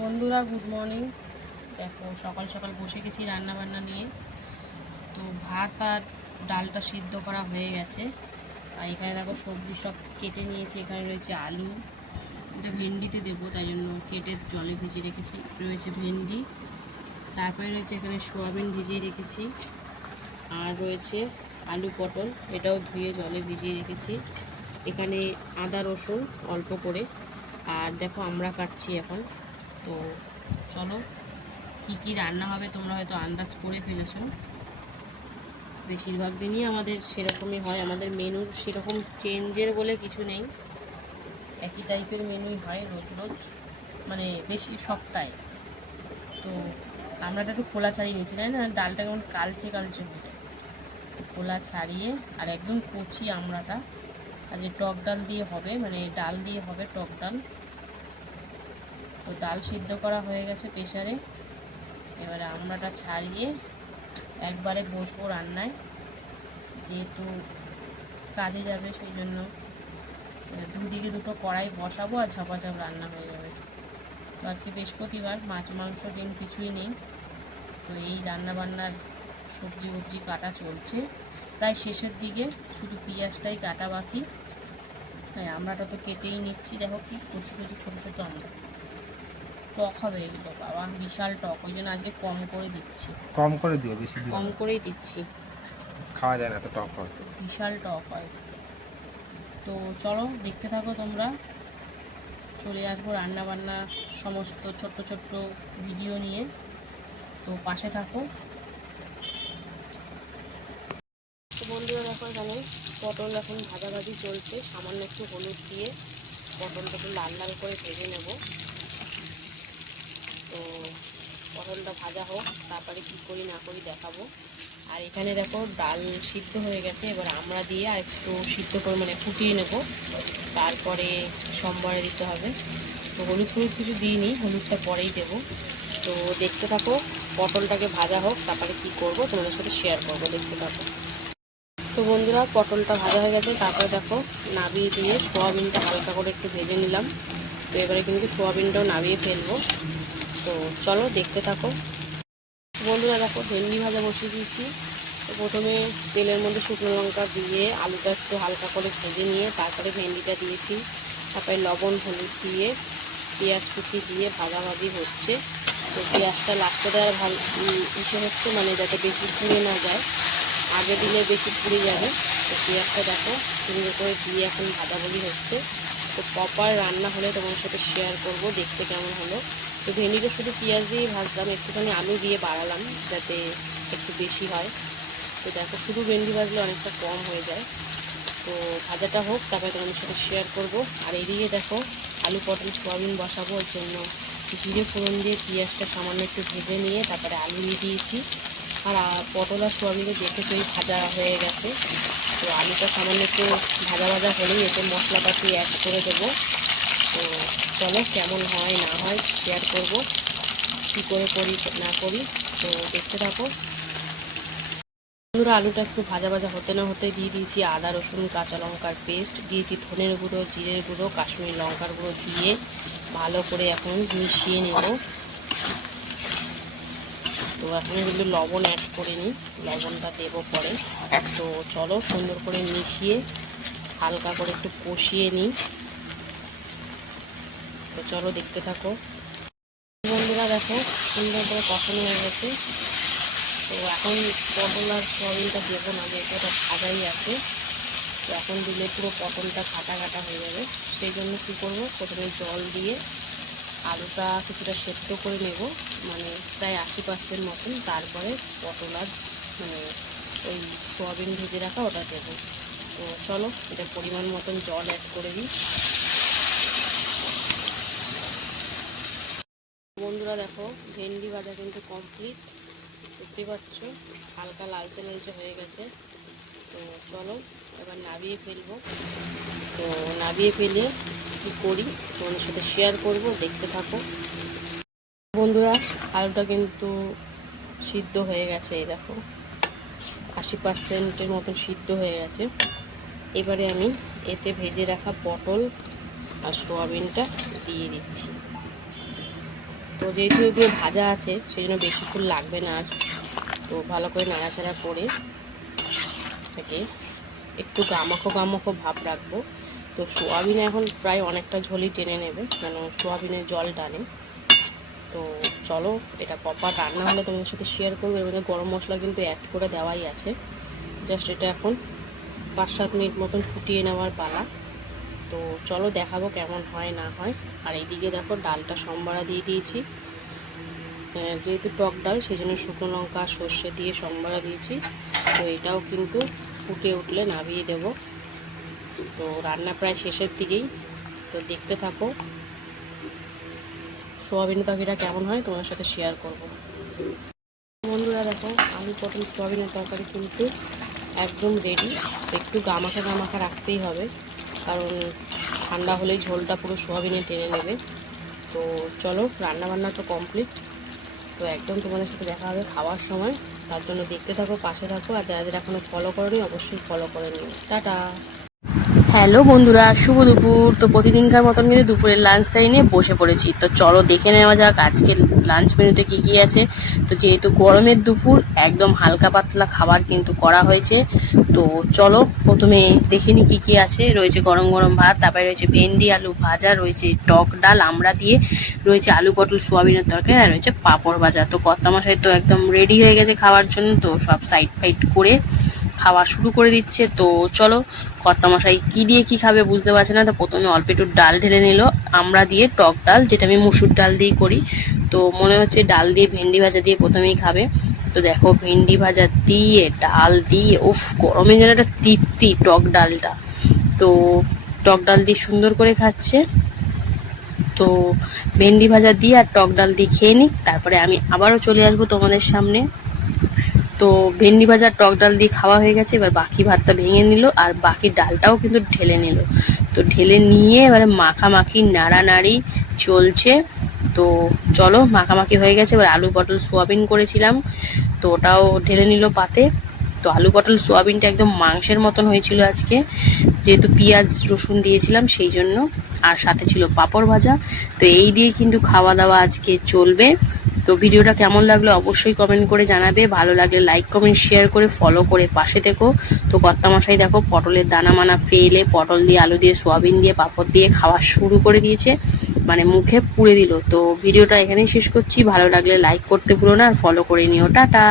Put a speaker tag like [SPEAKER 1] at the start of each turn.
[SPEAKER 1] বন্ধুরা good morning দেখো, সকাল সকাল বসে গেছি রান্না বান্না নিয়ে। তো ভাত আর ডালটা সিদ্ধ করা হয়ে গেছে। আর এখানে দেখো, সবজি সব কেটে নিয়েছি। এখানে রয়েছে আলু। এটা ভেন্ডিতে দেবো, তাই জন্য কেটে জলে ভিজিয়ে রেখেছি। রয়েছে ভেন্ডি। তারপরে রয়েছে এখানে সোয়াবিন ভিজিয়ে রেখেছি। আর রয়েছে আলু পটল। এটাও ধুয়ে জলে ভিজিয়ে রেখেছি। এখানে আদা রসুন অল্প করে। আর দেখো, আমরা কাটছি এখন। তো চলো, কি কি রান্না হবে তোমরা হয়তো আন্দাজ করে ফেলেছো। বেশিরভাগ দিনই আমাদের সেরকমই হয়, আমাদের মেনুর সেরকম চেঞ্জের বলে কিছু নেই। একই টাইপের মেনুই হয় রোজ রোজ মানে বেশি সপ্তাহে। তো আমরা একটু খোলা ছাড়িয়ে নিয়েছি তাই না, ডালটা কেমন কালচে কালচে হয়ে যায়। খোলা ছাড়িয়ে আর একদম কচি আমড়াটা। আর যে টক ডাল দিয়ে হবে মানে ডাল দিয়ে হবে টক ডাল। তো ডাল সিদ্ধ করা হয়ে গেছে প্রেশারে এবারে আমড়াটা ছাড়িয়ে একবারে বসবো রান্নায়, যেহেতু কাজে যাবে সেই জন্য। দুদিকে দুটো কড়াই বসাবো আর ঝাপাঝাপ রান্না হয়ে যাবে। তো আজকে বৃহস্পতিবার, মাছ, মাংস, ডিম কিছুই নেই। তো এই রান্না বান্নার সবজি উবজি কাটা চলছে। প্রায় শেষের দিকে শুধু পেঁয়াজটাই কাটা বাকি। হ্যাঁ আমরাটা তো কেটেই নিচ্ছি। দেখো কি কুচি কুচি ছোটো ছোটো আমরা টক হবে এগুলো বাবা বিশাল টক ওই জন্য আজকে কম করে দিচ্ছি।
[SPEAKER 2] কম করে দিও বেশি দিও
[SPEAKER 1] কম করেই দিচ্ছি।
[SPEAKER 2] খাওয়া যায় না তো টক হয়।
[SPEAKER 1] বিশাল টক হয়। তো চলো দেখতে থাকো তোমরা। চলে আসব রান্না বান্না সমস্ত ছোট্ট ছোট্ট ভিডিও নিয়ে। তো পাশে থাকো। তো বন্ধুরা দেখো এখানে পটল এখন ভাজাভাজি চলছে সামান্য একটু হলুদ দিয়ে পটলটা একটু লাল লাল করে ভেজে নেব। তো পটলটা ভাজা হোক, তারপরে কী করি না করি দেখাবো। আর এখানে দেখো ডাল সিদ্ধ হয়ে গেছে, এবার আমরা দিয়ে আর একটু সিদ্ধ করে মানে ফুটিয়ে নেব। তারপরে সম্বরে দিতে হবে। তো হলুদ হলুদ কিছু দিইনি, হলুদটা পরেই দেব। তো দেখতে থাকো, পটলটাকে ভাজা হোক, তারপরে কি করব তোমাদের সাথে শেয়ার করব, দেখতে থাকো। তো বন্ধুরা, পটলটা ভাজা হয়ে গেছে, তারপরে দেখো নাবিয়ে দিয়ে সোয়াবিনটা হালকা করে একটু ভেজে নিলাম। তো এবারে কিন্তু সোয়াবিনটাও নাবিয়ে ফেলব। তো চলো, দেখতে থাকো। বন্ধুরা, দেখো, ভেন্ডি ভাজা বসিয়ে দিয়েছি। তো প্রথমে তেলের মধ্যে শুকনো লঙ্কা দিয়ে আলুটা একটু হালকা করে ভেজে নিয়ে তারপরে ভেন্ডিটা দিয়েছি। তারপরে লবণ, হলুদ দিয়ে, পেঁয়াজ কুচি দিয়ে ভাজাভাজি হচ্ছে। তো পেঁয়াজটা লাস্টে দেওয়ার ভালো ইসে হচ্ছে মানে যাতে বেশি পুড়ে না যায়। আগে দিলে বেশি পুড়ে যাবে। তো পেঁয়াজটা দেখো সুন্দর করে দিয়ে এখন ভাজাভাজি হচ্ছে। তো প্রপার রান্না হলে তোমার সাথে শেয়ার করব, দেখতে কেমন হলো। তো ভেন্ডিটা শুধু পেঁয়াজ দিয়ে ভাজলাম, একটুখানি আলু দিয়ে বাড়ালাম যাতে একটু বেশি হয়। তো দেখো, শুধু ভেন্ডি ভাজলে অনেকটা কম হয়ে যায়। তো ভাজাটা হোক, তারপরে তোমাদের সাথে শেয়ার করব। আর এদিকে দেখো, আলু পটল সোয়াবিন বসাবো ওর জন্য জিরে ফোড়ন দিয়ে পেঁয়াজটা সামান্য একটু ভেজে নিয়ে তারপরে আলু দিয়ে দিয়েছি। আর পটল আর সোয়াবিনে দেখেছই ভাজা হয়ে গেছে। তো আলুটা সামান্য একটু ভাজা ভাজা হলেই এতে মশলাপাতি অ্যাড করে দেবো। তো চলো কেমন হয়, না হয় শেয়ার করব। কী করে করি, না করি, তো দেখতে থাকো। বন্ধুরা, আলুটা একটু ভাজা ভাজা হতে না হতে দিয়ে দিয়েছি আদা, রসুন, কাঁচা লঙ্কার পেস্ট দিয়েছি ধনের গুঁড়ো, জিরের গুঁড়ো, কাশ্মীর লঙ্কার গুঁড়ো দিয়ে ভালো করে এখন মিশিয়ে নেব। তো এখন কিন্তু লবণ অ্যাড করে নিই। লবণটা দেবো পরে। তো চলো সুন্দর করে মিশিয়ে হালকা করে একটু কষিয়ে নিই। তো চলো দেখতে থাকো। বন্ধুরা দেখো, সুন্দর করে কষানো হয়ে গেছে। তো এখন পটল আর সোয়াবিনটা দেবো না, যেহেতু ওটা ভাজাই আছে। তো এখন দিলে পুরো পটলটা কাটা কাটা হয়ে যাবে। সেই জন্য কী করব, প্রথমে জল দিয়ে আলুটা কিছুটা সেদ্ধ করে নেব মানে প্রায় আশি পার্সেন্ট মতন। তারপরে পটল আর মানে ওই সোয়াবিন ভেজে রাখা ওটা দেবো। তো চলো, এটা পরিমাণ মতন জল অ্যাড করে দিই বন্ধুরা দেখো, ভেন্ডি ভাজা কিন্তু কমপ্লিট দেখতে পাচ্ছ, হালকা লালচে লালচে হয়ে গেছে। তো চলো, এবার নাবিয়ে ফেলব। তো নাবিয়ে ফেলে কী করি, তোমাদের সাথে শেয়ার করব, দেখতে থাকো। বন্ধুরা, আলুটা কিন্তু সিদ্ধ হয়ে গেছে, এই দেখো। আশি পার্সেন্টের মতো সিদ্ধ হয়ে গেছে। এবারে আমি এতে ভেজে রাখা পটল আর সোয়াবিনটা দিয়ে দিচ্ছি। তো যেহেতু এগুলো ভাজা আছে সেই জন্য বেশিক্ষণ লাগবে না আর। তো ভালো করে নাড়াচাড়া করে এটাকে একটু গামাখো গামাখো ভাব রাখব। তো সোয়াবিন এখন প্রায় অনেকটা ঝোলই টেনে নেবে মানে সোয়াবিনের জল টানে। তো চলো, এটা প্রপার রান্না হলে তোমাদের সাথে শেয়ার করব, এর গরম মশলা কিন্তু অ্যাড করে দেওয়াই আছে। জাস্ট এটা এখন পাঁচ সাত মিনিট মতন ফুটিয়ে নেওয়ার পালা। তো চলো দেখাবো কেমন হয়, না হয়। আর এইদিকে দেখো, ডালটা সম্বারা দিয়ে দিয়েছি। যেহেতু টক ডাল সেই জন্য শুকনো লঙ্কা, সর্ষে দিয়ে সম্বারা দিয়েছি। তো এটাও কিন্তু ফুটে উঠলে নামিয়ে দেব। তো রান্না প্রায় শেষের দিকেই। তো দেখতে থাকো। সোয়াবিন তরকারিটা কেমন হয়, তোমার সাথে শেয়ার করব। বন্ধুরা দেখো আলু পটল সোয়াবিনের তরকারি কিন্তু একদম রেডি একটু গামাখা গামাখা রাখতেই হবে। কারণ ঠান্ডা হলেই ঝোলটা পুরো সোয়াবিনে টেনে নেবে। তো চলো রান্না বান্না তো কমপ্লিট তো একদম তোমাদের সাথে দেখা হবে খাওয়ার সময়। তার জন্য দেখতে থাকো, পাশে থাকো, আর যারা যারা এখনও ফলো করোনি, অবশ্যই ফলো করে নিও। টাটা! হ্যালো বন্ধুরা, শুভ দুপুর। তো প্রতিদিনকার মতন কিন্তু দুপুরের লাঞ্চ টাইম নিয়ে বসে পড়েছি। তো চলো দেখে নেওয়া যাক আজকে লাঞ্চ মেনুতে কি কি আছে। তো যেহেতু গরমের দুপুর, একদম হালকা পাতলা খাবার কিন্তু করা হয়েছে। তো চলো প্রথমে দেখে নি কী কী আছে। রয়েছে গরম গরম ভাত, তারপরে রয়েছে ভেন্ডি, আলু ভাজা, রয়েছে টক ডাল আমড়া দিয়ে রয়েছে আলু পটল, সোয়াবিনের তরকারি, আর রয়েছে পাঁপড় ভাজা। তো কর্তা মশাই তো একদম রেডি হয়ে গেছে খাওয়ার জন্য, তো সব সাইড ফাইড করে খাওয়া শুরু করে দিচ্ছে। তো চলো, কর্তামশাই কি দিয়ে কি খাবে বুঝতে পারছে না। তো প্রথমে অল্প একটু ডাল ঢেলে নিল। আমরা দিয়ে টক ডাল, যেটা আমি মুসুর ডাল দিয়ে করি। তো মনে হচ্ছে ডাল দিয়ে ভেন্ডি ভাজা দিয়ে প্রথমেই খাবে। তো দেখো, ভেন্ডি ভাজা দিয়ে, ডাল দিয়ে, উফ, গরমে যেন একটা তৃপ্তি টক ডালটা। তো টক ডাল দিয়ে সুন্দর করে খাচ্ছে। তো ভেন্ডি ভাজা দিয়ে আর টক ডাল দিয়ে খেয়ে নিক। তারপরে আমি আবারও চলে আসব তোমাদের সামনে। তো ভেন্ডি ভাজার টক ডাল দিয়ে খাওয়া হয়ে গেছে, এবার বাকি ভাতটা ভেঙে নিল আর বাকি ডালটাও কিন্তু ঢেলে নিল। তো ঢেলে নিয়ে এবারে মাখামাখি, নাড়ানাড়ি চলছে। তো চলো, মাখামাখি হয়ে গেছে, এবার আলু পটল সোয়াবিন করেছিলাম। তো ওটাও ঢেলে নিল পাতে। তো আলু পটল, সোয়াবিনটা একদম মাংসের মতন হয়েছিল আজকে। যেহেতু পেঁয়াজ, রসুন দিয়েছিলাম সেই জন্য। আর সাথে ছিল পাঁপড় ভাজা। তো এই দিয়ে কিন্তু খাওয়া দাওয়া আজকে চলবে। তো ভিডিওটা কেমন লাগল অবশ্যই কমেন্ট করে জানাবে। ভালো লাগলে লাইক কমেন্ট শেয়ার করে ফলো করে পাশে থেকো। তো কর্তামশাই দেখো, পটলের দানা মানা ফেলে পটল দিয়ে, আলু দিয়ে, সোয়াবিন দিয়ে, পাঁপড় দিয়ে খাওয়া শুরু করে দিয়েছে। মানে মুখে পুড়ে দিল। তো ভিডিওটা এখানেই শেষ করছি। ভালো লাগলে লাইক করতে ভুলো না। আর ফলো করে নিও। টাটা!